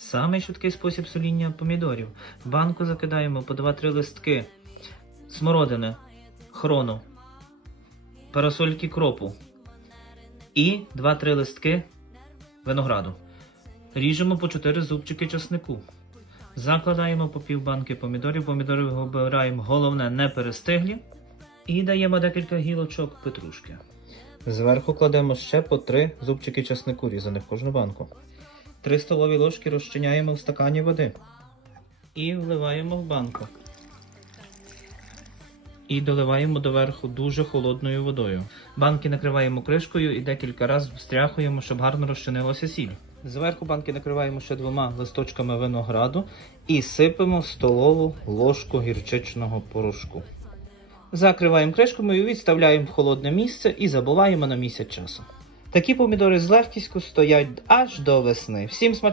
Самий швидкий спосіб соління помідорів. В банку закидаємо по 2-3 листки смородини, хрону, парасольки кропу і 2-3 листки винограду. Ріжемо по 4 зубчики часнику. Закладаємо по пів банки помідорів. Помідори вибираємо, головне, не перестиглі. І даємо декілька гілочок петрушки. Зверху кладемо ще по 3 зубчики часнику, різаних в кожну банку. 3 столові ложки розчиняємо в стакані води. І вливаємо в банку. І доливаємо доверху дуже холодною водою. Банки накриваємо кришкою і декілька разів встряхуємо, щоб гарно розчинилася сіль. Зверху банки накриваємо ще двома листочками винограду і сипемо столову ложку гірчичного порошку. Закриваємо кришкою, відставляємо в холодне місце і забуваємо на місяць часу. Такі помідори з легкістю стоять аж до весни. Всім смачного!